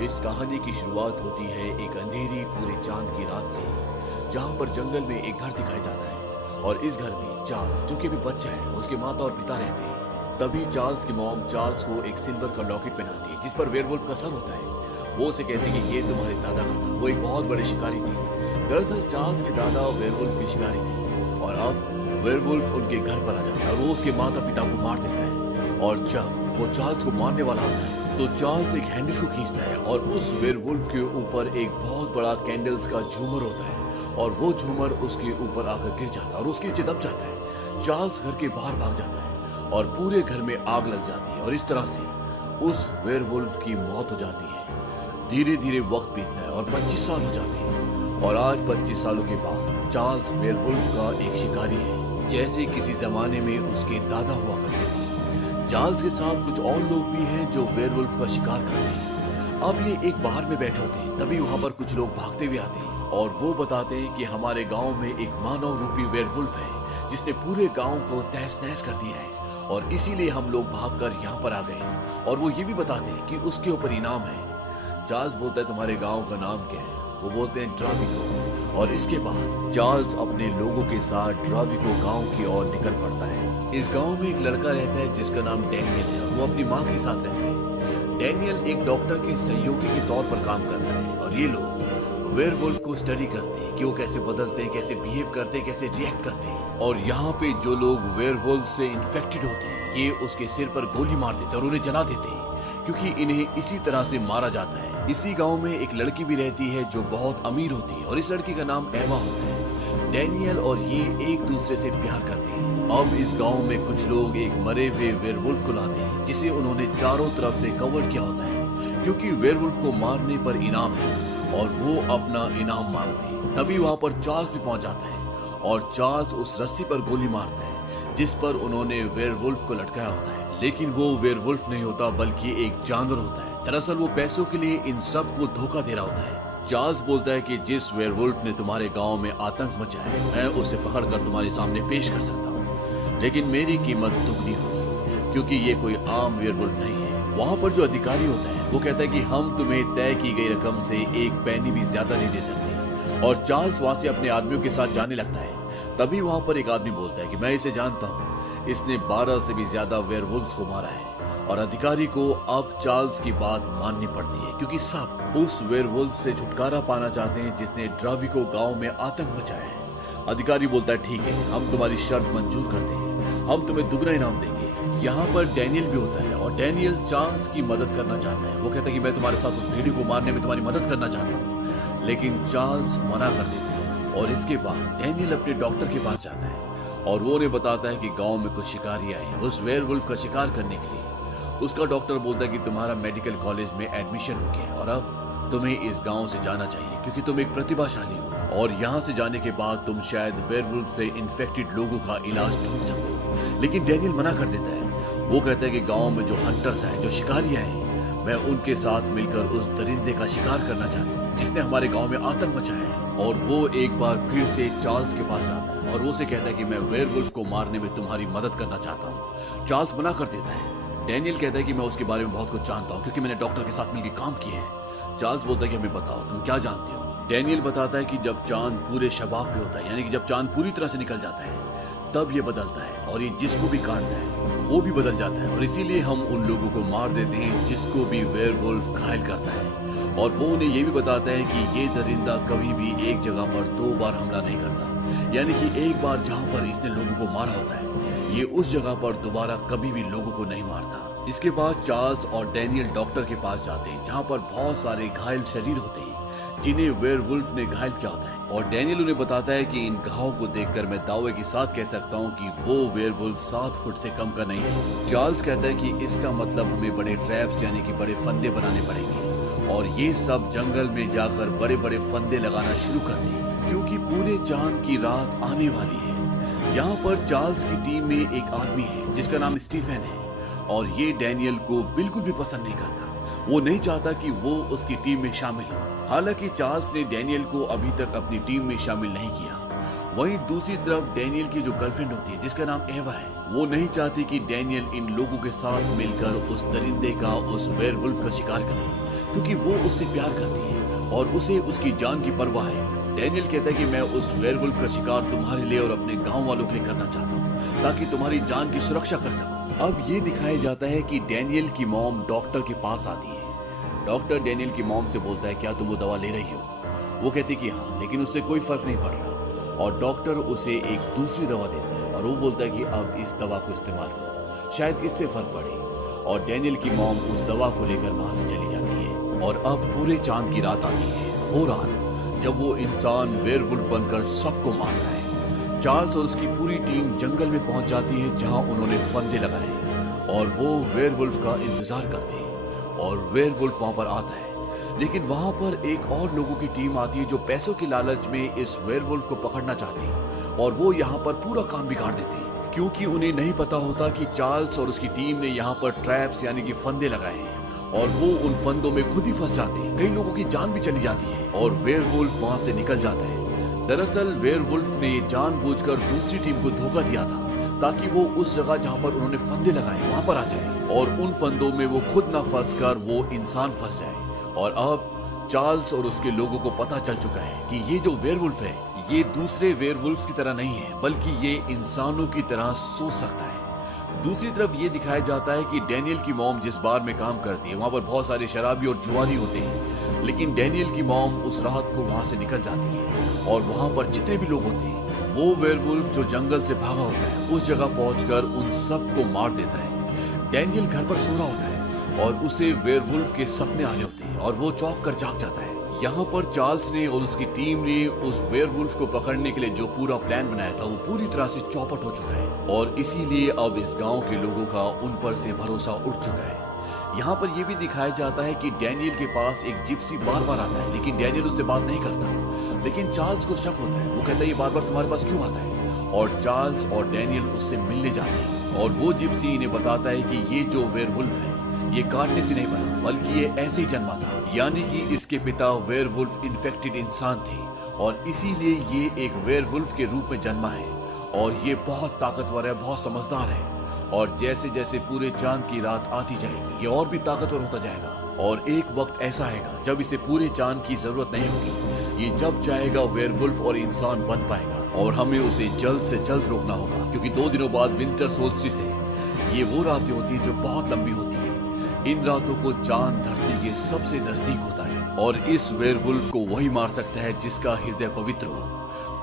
इस कहानी की शुरुआत होती है एक अंधेरी पूरे चांद की रात से, जहां पर जंगल में एक घर दिखाया जाता है और इस घर में चार्ल्स, जो कि अभी बच्चा है, उसके माता और पिता रहते हैं। तभी चार्ल्स की मॉम चार्ल्स को एक सिल्वर का लॉकेट पहनाती है जिस पर वेयरवुल्फ का सर होता है। वो उसे कहती है कि ये तुम्हारे दादा का था, वो एक बहुत बड़े शिकारी थे। दरअसल चार्ल्स के दादा वेयरवुल्फ के शिकारी थे और अब वेयरवुल्फ उनके घर पर आ जाता है और वो उसके माता पिता को मार देता है। और जब वो चार्ल्स को मारने वाला होता है तो चार्ल्स एक हैंडल को खींचता है और उस वेयरवुल्फ के ऊपर एक बहुत बड़ा कैंडल्स का झूमर होता है और वो झूमर उसके ऊपर आकर गिर जाता है और उसके नीचे दब जाता है। चार्ल्स घर के बाहर भाग जाता है और पूरे घर में आग लग जाती है और इस तरह से उस वेयरवुल्फ की मौत हो जाती है। धीरे धीरे वक्त बीतता है और 25 साल हो जाते हैं और आज 25 सालों के बाद चार्ल्स वेयरवुल्फ का एक शिकारी है, जैसे किसी जमाने में उसके दादा हुआ करते थे। चार्ल्स के साथ कुछ और लोग भी हैं जो वेयरवुल्फ का शिकार करते हैं। अब ये एक बाहर में बैठे होते हैं, तभी वहां पर कुछ लोग भागते हुए आते हैं और वो बताते हैं कि हमारे गांव में एक मानव रूपी वेयरवुल्फ है जिसने पूरे गांव को तहस नहस कर दिया है और इसीलिए हम लोग भागकर यहाँ पर आ गए हैं। और वो ये भी बताते हैं कि उसके ऊपर इनाम है। चार्ल्स बोलता है तुम्हारे गाँव का नाम क्या है? वो बोलते हैं ड्राविको। और इसके बाद चार्ल्स अपने लोगों के साथ ड्राविको गांव की ओर निकल पड़ता है। इस गांव में एक लड़का रहता है जिसका नाम डैनियल है और वो अपनी माँ के साथ रहता है। डैनियल एक डॉक्टर के सहयोगी के तौर पर काम करता है और ये लोग वेयरवुल्फ को स्टडी करते हैं कि वो कैसे बदलते हैं, कैसे बिहेव करते हैं, कैसे रिएक्ट करते हैं। और यहाँ पे जो लोग वेयरवुल्फ से इन्फेक्टेड होते हैं ये उसके सिर पर गोली मार देते हैं और उन्हें जला देते हैं, क्योंकि इन्हें इसी तरह से मारा जाता है। इसी गांव में एक लड़की भी रहती है जो बहुत अमीर होती है और इस लड़की का नाम एवा होता है। डैनियल और ये एक दूसरे से प्यार करते हैं। अब इस गांव में कुछ लोग एक मरे हुए वेयरवुल्फ को लाते हैं जिसे उन्होंने चारों तरफ से कवर किया होता है, क्योंकि वेयरवुल्फ को मारने पर इनाम है और वो अपना इनाम मांगते हैं। तभी वहां पर चार्ल्स भी पहुंच जाता है और चार्ल्स उस रस्सी पर गोली मारता है जिस पर उन्होंने वेयरवुल्फ को लटकाया होता है। लेकिन वो वेयरवुल्फ नहीं होता बल्कि एक जानवर होता है। दरअसल वो पैसों के लिए इन सब को धोखा दे रहा होता है। चार्ल्स बोलता है कि जिस वेयरवुल्फ ने तुम्हारे गांव में आतंक मचाया है मैं उसे पकड़कर तुम्हारे सामने पेश कर सकता हूँ, लेकिन मेरी कीमत दुगनी होगी क्योंकि ये कोई आम वेयरवुल्फ नहीं है। वहाँ पर जो अधिकारी होता है वो कहता है कि हम तुम्हें तय की गई रकम से एक पैनी भी ज्यादा नहीं दे सकते। और चार्ल्स वहाँ से अपने आदमियों के साथ जाने लगता है। तभी वहाँ पर एक आदमी बोलता है कि मैं इसे जानता हूँ, इसने 12 से भी ज्यादा वेयरवुल्फ्स को मारा है। और अधिकारी को अब चार्ल्स की बात माननी पड़ती है क्योंकि सब उस वेयरवुल्फ से छुटकारा पाना चाहते हैं जिसने ड्राविको गांव में आतंक मचाया है। अधिकारी बोलता है ठीक है, हम तुम्हारी शर्त मंजूर करते हैं, हम तुम्हें दुगना इनाम देंगे। यहाँ पर डैनियल भी होता है और डैनियल चार्ल्स की मदद करना चाहता है। वो कहता है कि मैं तुम्हारे साथ उस भेड़िए को मारने में तुम्हारी मदद करना चाहता हूँ, लेकिन चार्ल्स मना कर देता है। और इसके बाद डैनियल अपने डॉक्टर के पास जाता है और वो उन्हें बताता है कि गाँव में कुछ शिकारी आए हैं उस वेयरवुल्फ का शिकार करने के लिए। उसका डॉक्टर बोलता है कि तुम्हारा मेडिकल कॉलेज में एडमिशन हो गया और अब तुम्हें इस गांव से जाना चाहिए क्योंकि तुम एक प्रतिभाशाली हो और यहाँ से जाने के बाद तुम शायद वेयरवुल्फ से इन्फेक्टेड लोगों का इलाज ढूंढ सको। लेकिन डैनियल मना कर देता है। वो कहता है कि गांव में जो हंटर्स हैं, जो शिकारी हैं, मैं उनके साथ मिलकर उस दरिंदे का शिकार करना चाहता हूँ जिसने हमारे गाँव में आतंक मचाया है। और वो एक बार फिर से चार्ल्स के पास जाता है और वो उसे कहता है कि मैं वेयरवुल्फ को मारने में तुम्हारी मदद करना चाहता हूँ। चार्ल्स मना कर देता है। डैनियल कहता है कि मैं उसके बारे में बहुत कुछ जानता हूँ क्योंकि मैंने डॉक्टर के साथ मिलकर काम किया है। चार्ल्स बोलता है कि हमें बताओ तुम क्या जानते हो। डैनियल बताता है कि जब चांद पूरे शबाब पे होता है, यानी कि जब चांद पूरी तरह से निकल जाता है, तब ये बदलता है और ये जिसको भी काटता है वो भी बदल जाता है और इसीलिए हम उन लोगों को मार देते हैं जिसको भी वेयरवुल्फ घायल करता है। और वो उन्हें ये भी बताता है कि ये दरिंदा कभी भी एक जगह पर 2 बार हमला नहीं करता, यानी कि एक बार जहाँ पर इसने लोगों को मारा होता है ये उस जगह पर दोबारा कभी भी लोगों को नहीं मारता। इसके बाद चार्ल्स और डैनियल डॉक्टर के पास जाते हैं जहाँ पर बहुत सारे घायल शरीर होते हैं जिन्हें वेयरवुल्फ ने घायल किया होता है। और डैनियल उन्हें बताता है कि इन घावों को देखकर मैं दावे के साथ कह सकता हूँ कि वो वेयरवुल्फ 7 फुट से कम का नहीं है। चार्ल्स कहता है कि इसका मतलब हमें बड़े ट्रैप्स यानी कि बड़े फंदे बनाने पड़ेंगे और ये सब जंगल में जाकर बड़े बड़े फंदे लगाना शुरू कर दें क्योंकि पूरे चांद की रात आने वाली है। यहाँ पर चार्ल्स की टीम में एक आदमी है जिसका नाम स्टीफन है और ये डैनियल को बिल्कुल भी पसंद नहीं करता। वो नहीं चाहता कि वो उसकी टीम में शामिल हो। हालांकि चार्ल्स ने डैनियल को अभी तक अपनी टीम में शामिल नहीं किया। वहीं दूसरी तरफ डैनियल की जो गर्लफ्रेंड होती है जिसका नाम एवा है, वो नहीं चाहती कि डैनियल इन लोगों के साथ मिलकर उस दरिंदे का, उस वेयरवुल्फ का शिकार करे, क्योंकि वो उससे प्यार करती है और उसे उसकी जान की परवाह है। डैनियल कहता है कि मैं उस वेयरवुल्फ का शिकार तुम्हारे लिए और अपने गांव वालों के लिए करना चाहता हूँ, ताकि तुम्हारी जान की सुरक्षा कर सकूं। अब ये दिखाया जाता है कि डैनियल की मॉम डॉक्टर के पास आती है। डॉक्टर डैनियल की मॉम से बोलता है, क्या तुम वो दवा ले रही हो? वो कहती कि हाँ, लेकिन उससे कोई फर्क नहीं पड़ रहा। और डॉक्टर उसे एक दूसरी दवा देता है और वो बोलता है कि अब इस दवा को इस्तेमाल करो, शायद इससे फर्क पड़े। और डैनियल की मॉम उस दवा को लेकर वहां से चली जाती है। और अब पूरे चांद की रात आती है, वो रात जब वो इंसान वेयरवुल्फ बनकर सबको मारता है। चार्ल्स और उसकी पूरी टीम जंगल में पहुंच जाती है, जहां उन्होंने फंदे लगाए और वो वेयरवुल्फ का इंतजार करते हैं। और वेयरवुल्फ वहां पर आता है, लेकिन वहां पर एक और लोगों की टीम आती है जो पैसों के लालच में इस वेयरवुल्फ को पकड़ना चाहते हैं। और वो यहाँ पर पूरा काम बिगाड़ देते हैं, क्योंकि उन्हें नहीं पता होता कि चार्ल्स और उसकी टीम ने यहाँ पर ट्रैप्स यानी कि फंदे लगाए हैं और वो उन फंदों में खुद ही फंस जाते हैं। कई लोगों की जान भी चली जाती है और वेयरवुल्फ वहां से निकल जाता है। दरअसल वेयरवुल्फ ने जानबूझकर दूसरी टीम को धोखा दिया था, ताकि वो उस जगह जहां पर उन्होंने फंदे लगाए वहां पर आ जाए और उन फंदों में वो खुद ना फंसकर वो इंसान फंस जाए। और अब चार्ल्स और उसके लोगों को पता चल चुका है कि ये जो वेयरवुल्फ है, ये दूसरे वेयरवुल्फ्स की तरह नहीं है, बल्कि ये इंसानों की तरह सोच सकता है। दूसरी तरफ ये दिखाया जाता है कि डैनियल की मॉम जिस बार में काम करती है, वहां पर बहुत सारे शराबी और जुआरी होते हैं, लेकिन डैनियल की मॉम उस रात को वहां से निकल जाती है और वहां पर जितने भी लोग होते हैं, वो वेयरवुल्फ जो जंगल से भागा होता है उस जगह पहुंचकर उन सबको मार देता है। डैनियल घर पर सो रहा होता है और उसे वेयरवुल्फ के सपने आ रहे होते हैं और वो चौंक कर जाग जाता है। यहाँ पर चार्ल्स ने और उसकी टीम ने उस वेयरवुल्फ को पकड़ने के लिए जो पूरा प्लान बनाया था वो पूरी तरह से चौपट हो चुका है और इसीलिए अब इस गांव के लोगों का उन पर से भरोसा उठ चुका है। यहाँ पर यह भी दिखाया जाता है कि डैनियल के पास एक जिप्सी बार बार आता है, लेकिन डैनियल उससे बात नहीं करता। लेकिन चार्ल्स को शक होता है, वो कहता है ये बार बार तुम्हारे पास क्यों आता है? और चार्ल्स और डैनियल उससे मिलने जाते हैं और वो जिप्सी इन्हें बताता है कि ये जो वेयरवुल्फ है ये काटने से नहीं बना, बल्कि ये ऐसे ही जन्मा था, यानी कि इसके पिता वेयरवुल्फ इन्फेक्टेड इंसान थे और इसीलिए ये एक वेयरवुल्फ के रूप में जन्मा है। और ये बहुत ताकतवर है, बहुत समझदार है और जैसे जैसे पूरे चांद की रात आती जाएगी ये और भी ताकतवर होता जाएगा। और एक वक्त ऐसा आएगा जब इसे पूरे चांद की जरूरत नहीं होगी, ये जब चाहेगा वेयरवुल्फ और इंसान बन पाएगा और हमें उसे जल्द से जल्द रोकना होगा, क्योंकि 2 दिनों बाद विंटर सोल्स्टिस है। ये वो रातें होती है जो बहुत लंबी होती है। इन रातों को चांद धरती के सबसे नजदीक होता है और इस वेयरवुल्फ को वही मार सकता है जिसका हृदय पवित्र हो।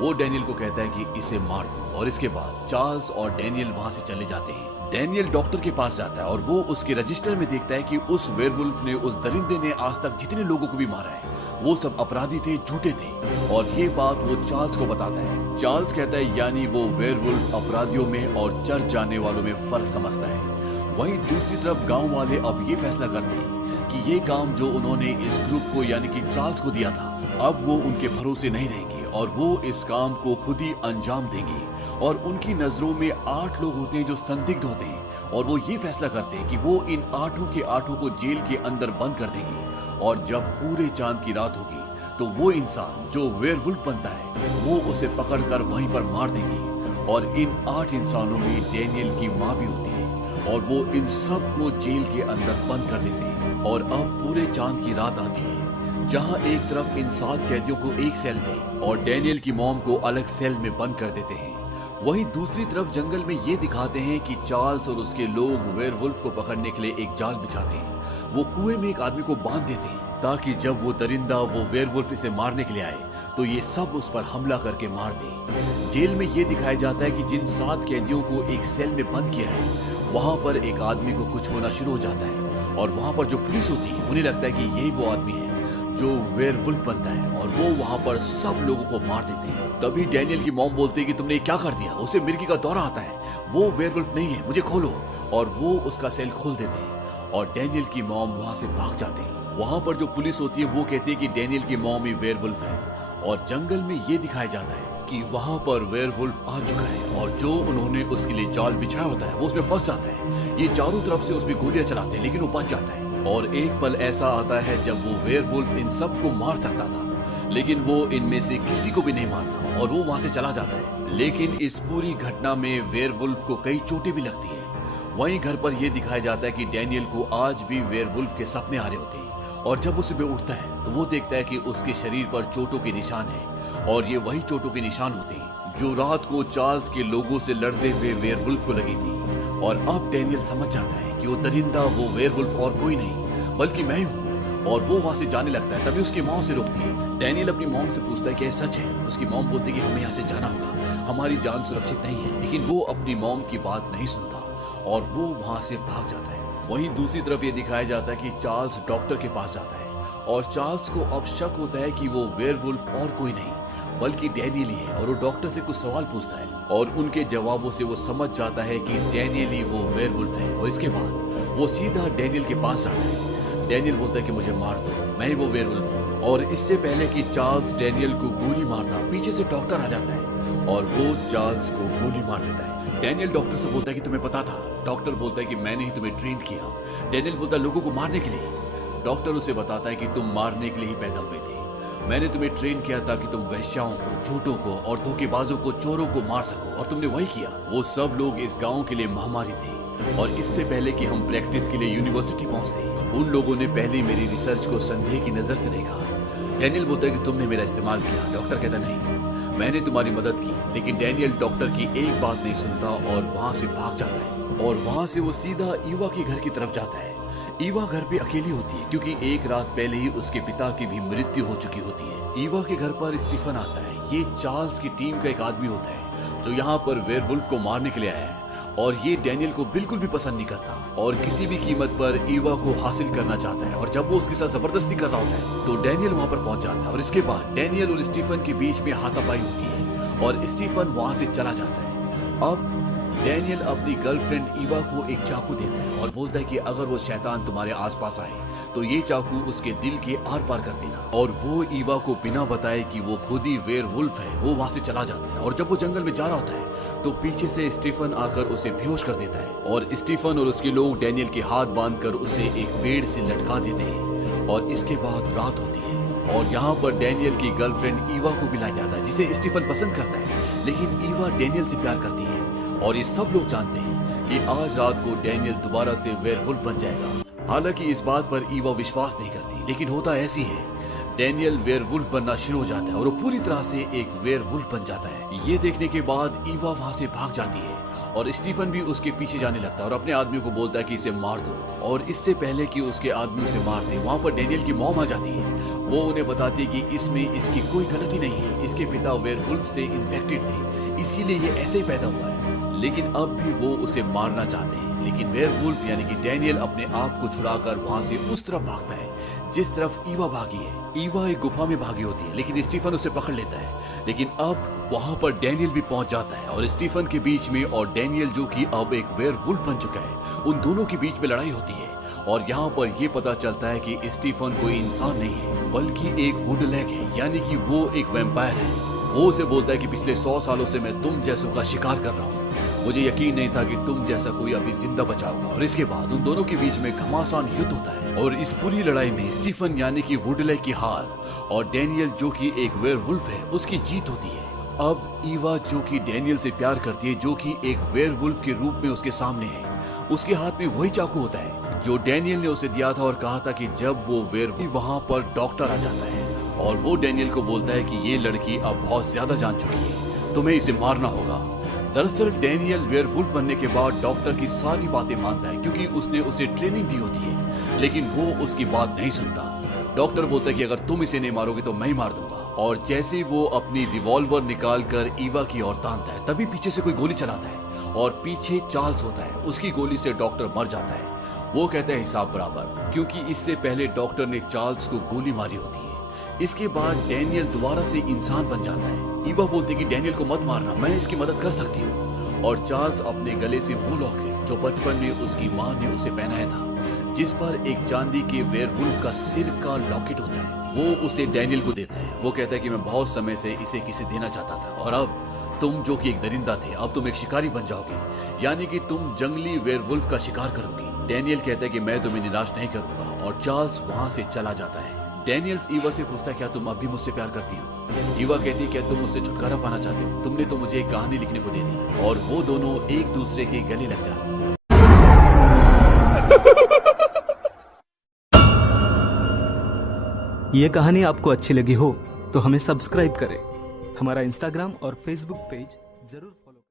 वो डैनियल को कहता है कि इसे मार दो और इसके बाद चार्ल्स और डैनियल वहां से चले जाते हैं। डैनियल डॉक्टर के पास जाता है और वो उसके रजिस्टर में देखता है कि उस वेयरवुल्फ ने, उस दरिंदे ने आज तक जितने लोगों को भी मारा है वो सब अपराधी थे, झूठे थे। और ये बात वो चार्ल्स को बताता है। चार्ल्स कहता है यानी वो वेयरवुल्फ अपराधियों में और चर्च जाने वालों में फर्क समझता है। वहीं दूसरी तरफ गांव वाले अब ये फैसला करते हैं कि ये काम जो उन्होंने इस ग्रुप को यानी कि चार्ल्स को दिया था, अब वो उनके भरोसे नहीं रहेंगे और वो इस काम को खुद ही अंजाम देंगे। और उनकी नजरों में 8 लोग होते हैं जो संदिग्ध होते हैं और वो ये फैसला करते हैं कि वो इन 8 के 8 को जेल के अंदर बंद कर देंगे और जब पूरे चांद की रात होगी तो वो इंसान जो वेयरवुल्फ बनता है वो उसे पकड़कर वहीं पर मार देंगे। और इन 8 इंसानों में डैनियल की माँ भी होती है और वो इन सब को जेल के अंदर बंद कर देते हैं। और अब पूरे चांद की रात आती है, जहां एक तरफ इन 7 कैदियों को एक सेल में और डैनियल की मॉम को अलग सेल में बंद कर देते हैं। वहीं दूसरी तरफ जंगल में ये दिखाते हैं कि चार्ल्स और उसके लोग वेयरवुल्फ को पकड़ने के लिए एक जाल बिछाते हैं। वो कुएं में एक आदमी को बांध देते हैं ताकि जब वो दरिंदा, वो वेयरवुल्फ इसे मारने के लिए आए तो ये सब उस पर हमला करके मार दे। जेल में ये दिखाया जाता है कि जिन 7 कैदियों को एक सेल में बंद किया है वहां पर एक आदमी को कुछ होना शुरू हो जाता है और वहां पर जो पुलिस होती है उन्हें लगता है कि यही वो आदमी है जो वेयरवुल्फ बनता है और वो वहां पर सब लोगों को मार देते हैं। तभी डैनियल की मॉम बोलती है कि तुमने क्या कर दिया, उसे मिर्गी का दौरा आता है, वो वेयरवुल्फ नहीं है, मुझे खोलो। और वो उसका सेल खोल देते हैं और डैनियल की मॉम वहां से भाग जाते हैं। वहां पर जो पुलिस होती है वो कहती है कि डैनियल की मॉम ही वेयरवुल्फ है और जंगल में ये दिखाया जाता है कि वहां पर वेयरवुल्फ आ चुका है और जो उन्होंने उसके लिए जाल बिछाया होता है वो उसमें फंस जाता है। ये चारों तरफ से उसमें गोलियां चलाते हैं लेकिन वो बच जाता है। और एक पल ऐसा आता है जब वो वेयरवुल्फ इन सबको मार सकता था, लेकिन वो इनमें से किसी को भी नहीं मारता और वो वहां से चला जाता है। लेकिन इस पूरी घटना में वेयरवुल्फ को कई चोटें भी लगती हैं। वहीं घर पर यह दिखाया जाता है कि डैनियल को आज भी वेयरवुल्फ के सपने आ रहे होते हैं और जब वो सुबह उठता है तो वो देखता है कि उसके शरीर पर चोटों के निशान हैं और ये वही चोटों के निशान होते हैं जो रात को चार्ल्स के लोगों से लड़ते हुए वेयरवुल्फ को लगी थी। और अब डैनियल समझ जाता है कि वो दरिंदा, वो वेयरवुल्फ और कोई नहीं बल्कि मैं हूँ, और वो वहां से जाने लगता है। तभी उसकी मॉम से रोकती है। डैनियल अपनी मॉम से पूछता है कि सच है। उसकी मॉम बोलती है कि हमें यहाँ से जाना होगा, हमारी जान सुरक्षित नहीं है। लेकिन वो अपनी मॉम की बात नहीं सुनता और वो वहां से भाग जाता है। वहीं दूसरी तरफ ये दिखाया जाता है कि चार्ल्स डॉक्टर के पास जाता है और चार्ल्स को अब शक होता है कि वो वेयरवुल्फ और कोई नहीं बल्कि डैनियल ही है। और वो डॉक्टर से कुछ सवाल पूछता है और उनके जवाबों से वो समझ जाता है कि डैनियल ही वो वेयरवुल्फ है। और इसके बाद वो सीधा डैनियल के पास आता है। डैनियल बोलता है कि मुझे मार दो, मैं ही वो वेयरवुल्फ हूँ। और इससे पहले कि चार्ल्स डैनियल को गोली मारता, पीछे से डॉक्टर आ जाता है और वो चार्ल्स को गोली मार देता है। डैनियल डॉक्टर से बोलता है कि तुम्हें पता था। डॉक्टर बोलता है कि मैंने ही तुम्हें ट्रेन किया। डैनियल बोलता है लोगों को मारने के लिए। डॉक्टर उसे बताता है कि तुम मारने के लिए ही पैदा हुए थे। मैंने तुम्हें ट्रेन किया ताकि तुम वैश्याओं को, झूठों को और धोखेबाजों को, चोरों को मार सको और तुमने वही किया। वो सब लोग इस गांव के लिए महामारी थे और इससे पहले कि हम प्रैक्टिस के लिए यूनिवर्सिटी पहुंचते उन लोगों ने पहले मेरी रिसर्च को संदेह की नजर से देखा। डैनियल बोलता है कि तुमने मेरा इस्तेमाल किया। डॉक्टर कहता नहीं, मैंने तुम्हारी मदद की। लेकिन डैनियल डॉक्टर की एक बात नहीं सुनता और वहां से भाग जाता है। और वहां से वो सीधा ईवा के घर की तरफ जाता है। ईवा घर पे अकेली होती है क्योंकि एक रात पहले ही उसके पिता की भी मृत्यु हो चुकी होती है। ईवा के घर पर स्टीफन आता है। ये चार्ल्स की टीम का एक आदमी होता है जो यहाँ पर वेयरवुल्फ को मारने के लिए आया है और ये डैनियल को बिल्कुल भी पसंद नहीं करता और किसी भी कीमत पर ईवा को हासिल करना चाहता है। और जब वो उसके साथ जबरदस्ती कर रहा होता है तो डैनियल वहां पर पहुंच जाता है और इसके बाद डैनियल और स्टीफन के बीच में हाथापाई होती है और स्टीफन वहां से चला जाता है। अब डैनियल अपनी गर्लफ्रेंड ईवा को एक चाकू देता है और बोलता है कि अगर वो शैतान तुम्हारे आसपास आए तो ये चाकू उसके दिल के आर पार कर देना। और वो ईवा को बिना बताए कि वो खुद ही वेयरवुल्फ है वो वहां से चला जाता है। और जब वो जंगल में जा रहा होता है तो पीछे से स्टीफन आकर उसे बेहोश कर देता है और स्टीफन और उसके लोग डैनियल के हाथ बांधकर उसे एक पेड़ से लटका देते हैं। और इसके बाद रात होती है और यहाँ पर डैनियल की गर्लफ्रेंड ईवा को भी लाया जाता है जिसे स्टीफन पसंद करता है। लेकिन ईवा डैनियल से प्यार करती है और ये सब लोग जानते हैं कि आज रात को डैनियल दोबारा से वेयरवुल्फ बन जाएगा। हालांकि इस बात पर ईवा विश्वास नहीं करती, लेकिन होता ऐसी है। डैनियल वेयरवुल्फ बनना शुरू हो जाता है और वो पूरी तरह से एक वेयरवुल्फ बन जाता है। ये देखने के बाद ईवा वहां से भाग जाती है और स्टीफन भी उसके पीछे जाने लगता है और अपने आदमी को बोलता है कि इसे मार दो। और इससे पहले कि उसके आदमी उसे मार दे वहां पर डैनियल की मॉम आ जाती है। वो उन्हें बताती है कि इसमें इसकी कोई गलती नहीं है, इसके पिता वेयरवुल्फ से इन्फेक्टेड थे, इसीलिए ये ऐसे ही पैदा हुआ है। लेकिन अब भी वो उसे मारना चाहते हैं। लेकिन वेयरवुल्फ यानी कि डैनियल अपने आप को छुड़ाकर वहां से उस तरफ भागता है जिस तरफ ईवा भागी है। ईवा एक गुफा में भागी होती है लेकिन स्टीफन उसे पकड़ लेता है। लेकिन अब वहां पर डैनियल भी पहुंच जाता है और स्टीफन के बीच में और डैनियल जो कि अब एक वेयरवुल्फ बन चुका है उन दोनों के बीच में लड़ाई होती है। और यहाँ पर यह पता चलता है कि स्टीफन कोई इंसान नहीं है बल्कि एक वुडलैग है, यानी कि वो एक वैम्पायर है। वो उसे बोलता है कि पिछले 100 सालों से मैं तुम जैसों का शिकार कर रहा हूँ, मुझे यकीन नहीं था कि तुम जैसा कोई अभी जिंदा बचा होगा। और इसके बाद उन दोनों के बीच में घमासान युद्ध होता है और इस पूरी लड़ाई में स्टीफन यानी कि वुडलैग की हार और डैनियल जो कि एक वेयरवुल्फ है उसकी जीत होती है। अब ईवा जो कि डैनियल से प्यार करती है, जो कि एक वेयरवुल्फ के रूप में उसके सामने है, उसके हाथ में वही चाकू होता है जो डैनियल ने उसे दिया था और कहा था कि जब वो वेयरवुल्फ वहां पर डॉक्टर आ जाता है और वो डैनियल को बोलता है कि ये लड़की अब बहुत ज्यादा जान चुकी है, तुम्हें इसे मारना होगा। दरअसल डैनियल वेयरवुल्फ बनने के बाद डॉक्टर की सारी बातें मानता है क्योंकि उसने उसे ट्रेनिंग दी होती है, लेकिन वो उसकी बात नहीं सुनता। डॉक्टर बोलता है कि अगर तुम इसे नहीं मारोगे तो मैं ही मार दूंगा। और जैसे ही वो अपनी रिवॉल्वर निकालकर ईवा की ओर तानता है तभी पीछे से कोई गोली चलाता है और पीछे चार्ल्स होता है। उसकी गोली से डॉक्टर मर जाता है। वो कहता है हिसाब बराबर, क्योंकि इससे पहले डॉक्टर ने चार्ल्स को गोली मारी होती है। इसके बाद डैनियल दोबारा से इंसान बन जाता है। ईवा बोलती है कि डैनियल को मत मारना, मैं इसकी मदद कर सकती हूँ। और चार्ल्स अपने गले से वो लॉकेट जो बचपन में उसकी माँ ने उसे पहनाया था, जिस पर एक चांदी के वेयरवुल्फ का सिर का लॉकेट होता है, वो उसे डैनियल को देता है। वो कहता है कि मैं बहुत समय से इसे किसे देना चाहता था और अब तुम जो कि एक दरिंदा थे अब तुम एक शिकारी बन जाओगे, यानी कि तुम जंगली वेयरवुल्फ का शिकार करोगे। डैनियल कहता है कि मैं तुम्हें निराश नहीं करूंगा और चार्ल्स वहां से चला जाता है। डैनियल्स ईवा से पूछता है क्या तुम अब भी मुझसे प्यार करती हो। ईवा कहती है क्या तुम मुझसे छुटकारा पाना चाहते हो, तुमने तो मुझे एक कहानी लिखने को दे दी। और वो दोनों एक दूसरे के गले लग जाते हैं। ये कहानी आपको अच्छी लगी हो तो हमें सब्सक्राइब करें, हमारा इंस्टाग्राम और फेसबुक पेज जरूर